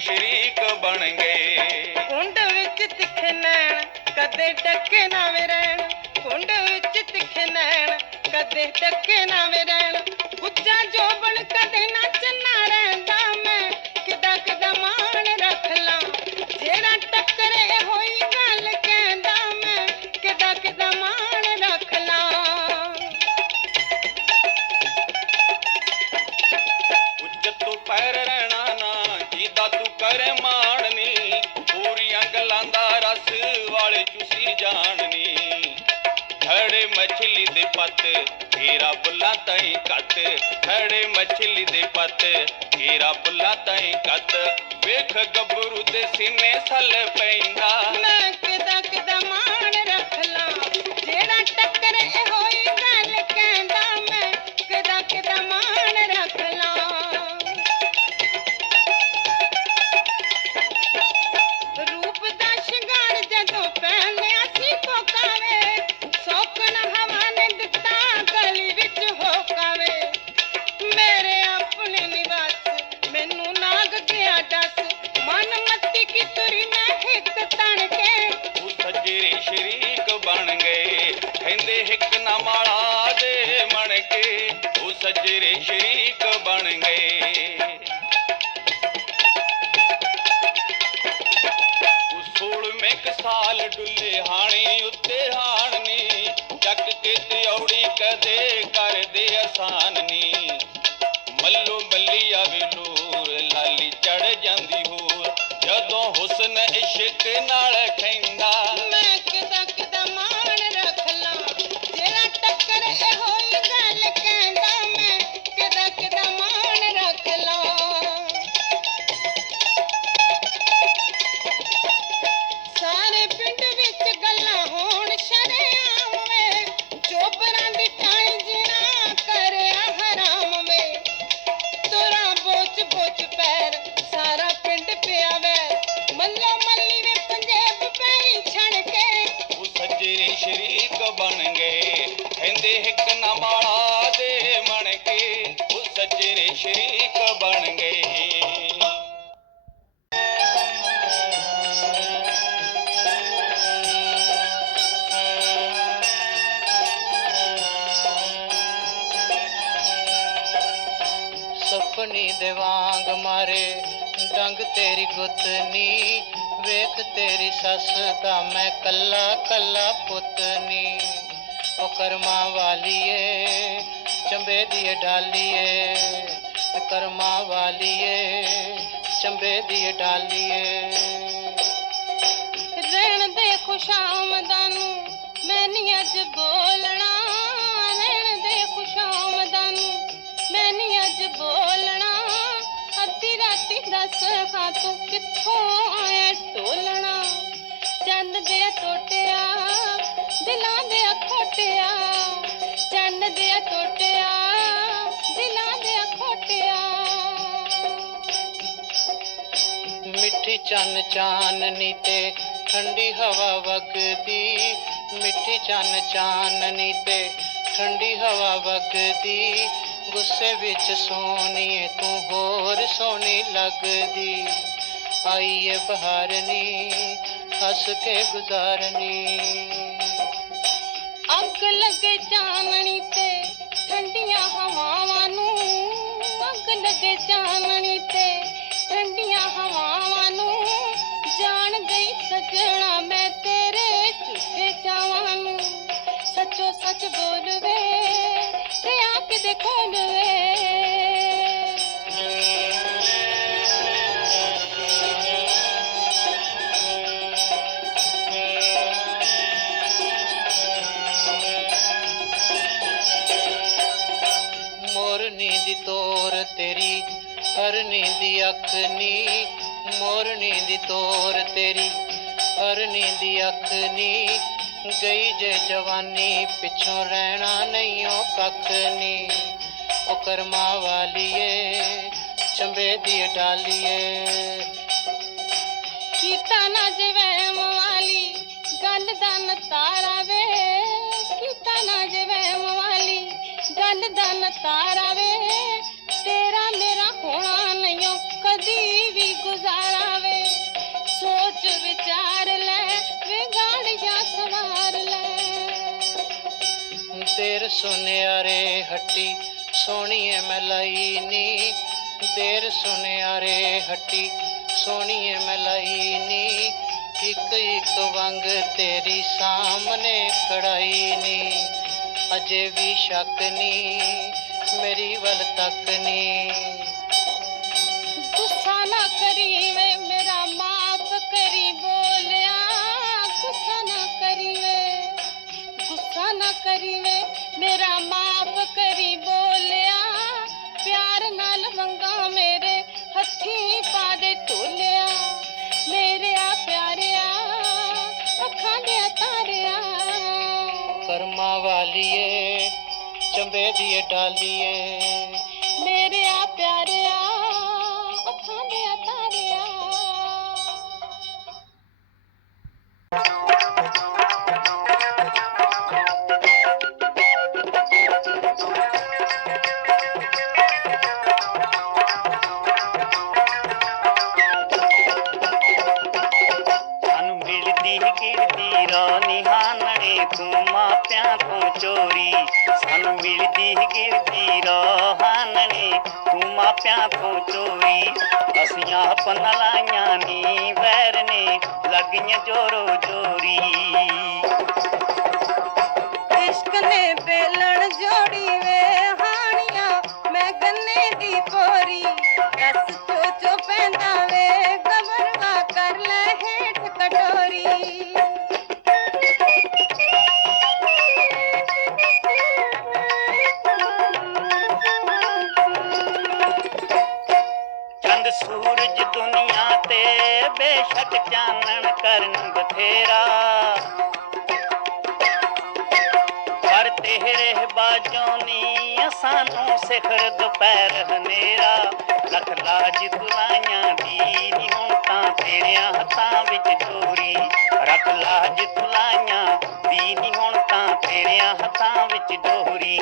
ਸ਼ਰੀਕ ਬਣ ਗਏ। ਕੁੰਡ ਵਿੱਚ ਤਿੱਖੇ ਨੈਣ, ਕਦੇ ਡੱਕੇ ਨਾ ਵੇ ਰਹਿਣ। ਕੁੰਡ ਵਿੱਚ ਤਿੱਖੇ ਨੈਣ, ਕਦੇ ਡੱਕੇ ਨਾ ਵੇ ਰਹਿਣ। ਉੱਚਾ ਜੋਬਨ ਕਦੇ ਨਾ ਚੰਨਾ ਰਹਿੰਦਾ। ਵੇਖ ਗੱਭਰੂ ਦੇ ਸੀਨੇ ਸੱਲ ਪੈਂਦਾ। ਮੈਂ ਇੱਕ ਸਾਲ ਡੁੱਲੇ ਹਾਣੀ ਉੱਤੇ ਹਾਣ ਸ਼ਰੀਕ ਬਣ ਗਏ। ਕਹਿੰਦੇ ਇੱਕ ਨਾ ਦੇ ਮਣ ਕੇ ਉਹ ਸੱਜਰੇ ਸ਼ਰੀਕ ਬਣ ਗਏ। ਸੁਪਨੀ ਦੇ ਵਾਂਗ ਮਾਰੇ, ਡੰਗ ਤੇਰੀ ਗੁੱਤਨੀ ਵੇਖ ਤੇਰੀ ਸੱਸ ਦਾ ਮੈਂ ਕੱਲਾ ਕੱਲਾ ਪੁੱਤ ਨੀ। ਉਹ ਕਰਮਾ ਵਾਲੀਏ, ਚੰਬੇ ਦੀ ਡਾਲੀਏ। ਕਰਮਾ ਵਾਲੀਏ, ਚੰਬੇ ਦੀ ਡਾਲੀਏ। ਰਹਿਣ ਦੇ ਖੁਸ਼ਾਮਦਾਂ ਨੂੰ ਮੈਂ ਨਹੀਂ ਅੱਜ ਬੋਲਣਾ। ਰਹਿਣ ਦੇ ਖੁਸ਼ਾਮਦਾਂ ਨੂੰ ਮੈਂ ਨਹੀਂ ਅੱਜ ਬੋਲ ਅੱਧੀ ਦੱਸ ਹਾਂ ਤੂੰ ਕਿੱਥੋਂ ਆਇਆ ਟੋਲਣਾ ਚੰਨ ਦੇ ਟੋਟਿਆ, ਦਿਲਾਂ ਦੇ ਖੋਟਿਆ ਚੰਨ ਦੇ ਟੋਟਿਆ, ਦਿਲਾਂ ਦੇ ਖੋਟਿਆ ਮਿੱਠੀ ਚੰਨ ਚਾਨਨੀ ਤੇ ਠੰਡੀ ਹਵਾ ਵਗਦੀ। ਮਿੱਠੀ ਚੰਨ ਚਾਨਨੀ ਤੇ ਠੰਡੀ ਹਵਾ ਵਗਦੀ। ਗੁੱਸੇ ਵਿੱਚ ਸੋਹਣੀਏ, ਤੂੰ ਹੋਰ ਸੋਹਣੀ ਲੱਗਦੀ। ਆਈਏ ਬਹਾਰਨੀ, ਹੱਸ ਕੇ ਗੁਜ਼ਾਰਨੀ। ਅੱਗ ਲੱਗੇ ਚਾਨਣੀ ਤੇ, ਠੰਡੀਆਂ ਹਵਾਵਾਂ ਨੂੰ। ਅੱਗ ਲੱਗੇ ਚਾਨਣੀ ਤੇ, ਠੰਡੀਆਂ ਹਵਾਵਾਂ ਨੂੰ। ਜਾਣ ਗਈ ਸਜਣਾ ਮੈਂ ਤੇਰੇ ਝੂਠੇ ਚਾਵਾਂ ਨੂੰ। ਸੱਚੋ ਸੱਚ ਬੋਲ ਵੇ ਆ ਕੇ ਦੇਖੋ ਮੋਰਨੀ ਦੀ ਤੋਰ ਤੇਰੀ ਹਰਨੀ ਦੀ ਅੱਖ ਨੀ। ਮੋਰਨੀ ਦੀ ਤੋਰ ਤੇਰੀ ਹਰਨੀ ਦੀ ਅੱਖ ਨੀ। ਗਈ ਜੇ ਜਵਾਨੀ, ਪਿੱਛੋਂ ਰਹਿਣਾ ਨਹੀਂ ਉਹ ਕੱਖ ਨਹੀਂ ਉਹ ਕਰਮਾ ਵਾਲੀਏ, ਚੰਬੇ ਦੀ ਡਾਲੀਏ ਕੀਤਾ ਨਾ ਜਵਹਿਮ ਵਾਲੀ, ਗੱਲ ਦਾ ਨਤਾਰਾ ਵੇ। ਕੀਤਾ ਨਾ ਜਵਹਿਮ ਵਾਲੀ, ਗੱਲ ਦਾ ਨਤਾਰਾ ਵੇ। ਤੇਰਾ ਮੇਰਾ ਹੋਣਾ ਨਹੀਂ ਕਦੀ ਵੀ ਗੁਜ਼ਾਰਾ ਵੇ। ਸੋਚ ਸੁਨਿਆਰੇ ਹੱਟੀ, ਸੋਹਣੀਏ ਮਲਾਈ ਨੀ ਦੇਰ ਸੁਨਿਆਰੇ ਹੱਟੀ, ਸੋਹਣੀਏ ਮਲਾਈ ਨੀ ਇੱਕ ਇੱਕ ਵੰਗ ਤੇਰੀ ਸਾਹਮਣੇ ਕੜਾਈ ਨੀ ਅਜੇ ਵੀ ਸ਼ੱਕ ਨੀ, ਮੇਰੀ ਵੱਲ ਤੱਕ ਨੀ। ਕਰਮਾਂ ਵਾਲੀਏ ਚੰਬੇ ਦੀ ਡਾਲੀਏ। ਮੇਰੇ ਆ ਪਿਆਰਿਆ ਅੱਖਾਂ ਦੇ ਮਿਲਦੀ ਗਿਰਦੀ ਨੇ ਤੂੰ ਮਾਪਿਆਂ ਤੋਂ ਚੋਰੀ। ਅਸੀਂ ਆਪ ਨਾ ਲਾਈਆਂ ਨੀ ਵੈਰ ਨੇ, ਲੱਗੀਆਂ ਜੋਰੋ ਜੋਰੀ। ਇਸ਼ਕ ਨੇ ਬੇਲਣ ਜੋੜੀ ਬੇਸ਼ੱਕ ਚਾਨਣ ਕਰਨ ਬਥੇਰਾ। ਪਰ ਤੇਰੇ ਬਾਝੋਂ ਨੀ ਸਾਨੂੰ ਸਿਖਰ ਦੁਪਹਿਰ ਹਨੇਰਾ। ਲੱਖ ਲਾਜ ਤੁਲਾਈਆਂ ਦੀ ਨੀ ਹੁਣ ਤਾਂ ਤੇਰਿਆਂ ਹੱਥਾਂ ਵਿੱਚ ਚੋਰੀ। ਰੱਖ ਲਾਜ ਤੁਲਾਈਆਂ ਦੀ ਨੀ ਹੁਣ ਤਾਂ ਤੇਰਿਆਂ ਹੱਥਾਂ ਵਿੱਚ ਡੋਰੀ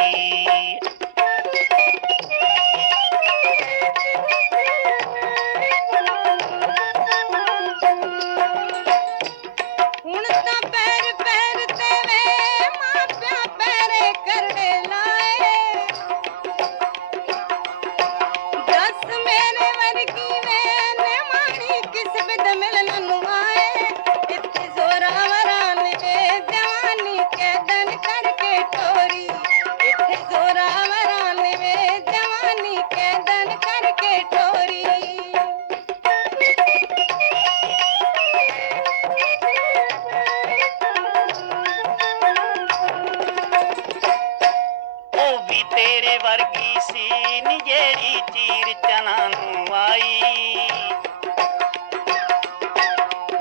ਜਿਹੜੀ ਚੀਰ ਚਨਾ ਨੂੰ ਆਈ।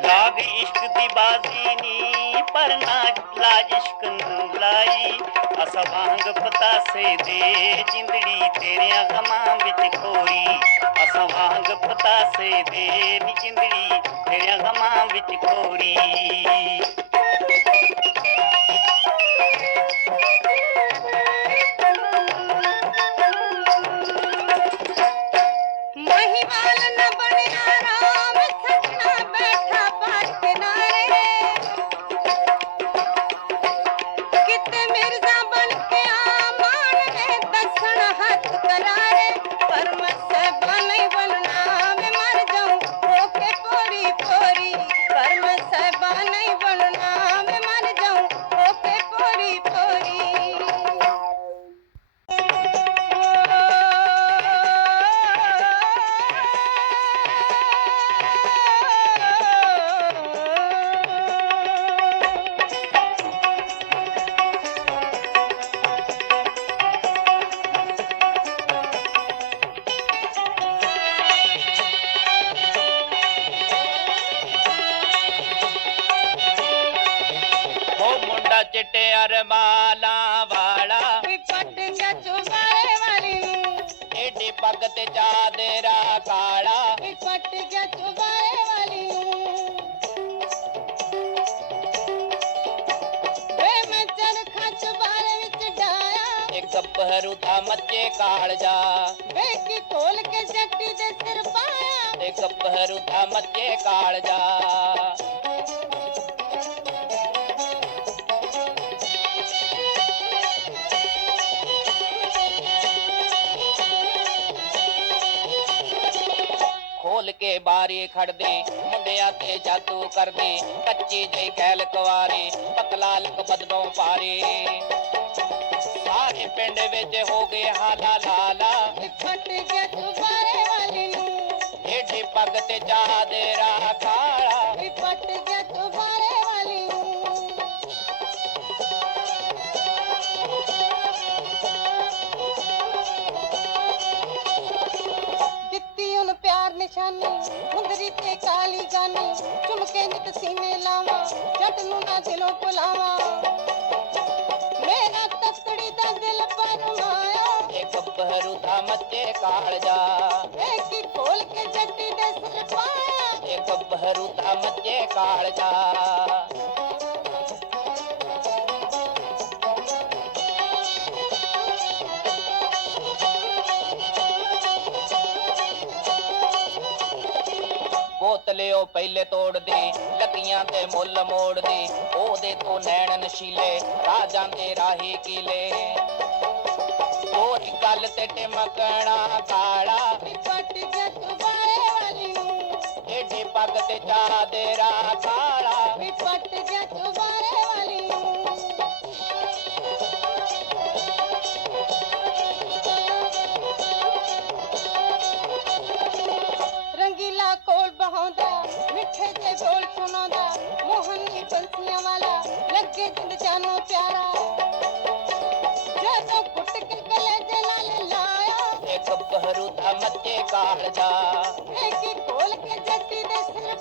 ਲਾਗ ਇਸ਼ਕ ਦੀ ਬਾਜ਼ੀ ਨੀ, ਪਰ ਨਾ ਲਾਜ ਇਸ਼ਕ ਨੂੰ ਲਾਈ ਅਸ ਵਾਂਗ ਪਤਾਸੇ ਦੇ ਜਿੰਦੜੀ ਤੇਰਿਆਂ ਗਮਾਂ ਵਿੱਚ ਖੋਰੀ ਅਸਾਂ ਵਾਂਗ ਪਤਾਸੇ ਦੇ ਨੀ ਜਿੰਦੜੀ ਤੇਰਿਆਂ ਗਮਾਂ ਵਿੱਚ ਖੋਰੀ। ਗੱਭਰੂ ਦਾ ਮੱਚੇ ਕਾਲਜਾ ਵੇ ਕੀ ਖੋਲ ਕੇ ਜੱਟੀ ਦੇ ਸਿਰ ਪਾਇਆ। ਏ ਗੱਭਰੂ ਦਾ ਮੱਚੇ ਕਾਲਜਾ ਖੋਲ ਕੇ ਬਾਰੀ ਖੜਦੇ ਮੁੰਡਿਆਂ ਤੇ ਜਾਦੂ ਕਰਦੇ ਕੱਚੀ ਜਿਹੀ ਕੈਲ ਕੁਆਰੇ ਪਤਲਾ ਲਕ ਬਦਨੋਂ ਪਾਰੇ। ਸਾਰੇ ਪਿੰਡ ਵਿੱਚ ਹੋ ਗਏ ਹਾਲਾ ਲਾਲਾ। ਫਟ ਗਿਆ ਚੁਬਾਰੇ ਵਾਲੀ ਨੂੰ। ਏਡੀ ਪੱਗ ਤੇ ਚਾਦਰਾ ਕਾਲਾ ਵੀ ਫਟ ਦਾ ਕਾਲਜਾ ਏ ਖੋਲ ਕੇ ਜੱਟੀ ਦੇ ਸਿਰ ਪਾਇਆ। ਏ ਗੱਭਰੂ ਦਾ ਮੱਚੇ ਕਾਲਜਾ ਬੋਤਲੇ ਉਹ ਪਹਿਲੇ ਤੋੜਦੀ ਲੱਗੀਆਂ ਤੇ ਮੁੱਲ ਮੋੜਦੀ। ਉਹਦੇ ਤੋਂ ਨੈਣ ਨਸ਼ੀਲੇ, ਰਾਜਾਂ ਦੇ ਰਾਹੀ ਕੀਲੇ। ਹੋਰ ਗੱਲ ਤੇ ਟਮਕਣਾ ਕਾਲਾ ਵੀ ਫਟ ਵਾਲੀ ਨੂੰ ਏਡੇ ਪੱਗ ਤੇ ਚਾਦਰਾ ਕਾਲਾ ਵੀ ਫਟ ਵਾਲੀ ਨੂੰ ਰੰਗੀਲਾ ਕੋਲ ਬਹਾਉਂਦਾ, ਮਿੱਠੇ ਤੇ ਬੋਲ ਸੁਣਾਉਂਦਾ, ਮੋਹਨੀ ਬੰਸੀਆਂ ਵਾਲਾ, ਲੱਗੇ ਜਿੰਦ ਜਾਨੋਂ ਪਿਆਰਾ। ਮੱਚੇ ਕਾਲਜਾ ਇਹ ਕੀ ਖੋਲ ਕੇ ਜੱਟੀ ਦੇ ਸਿਰ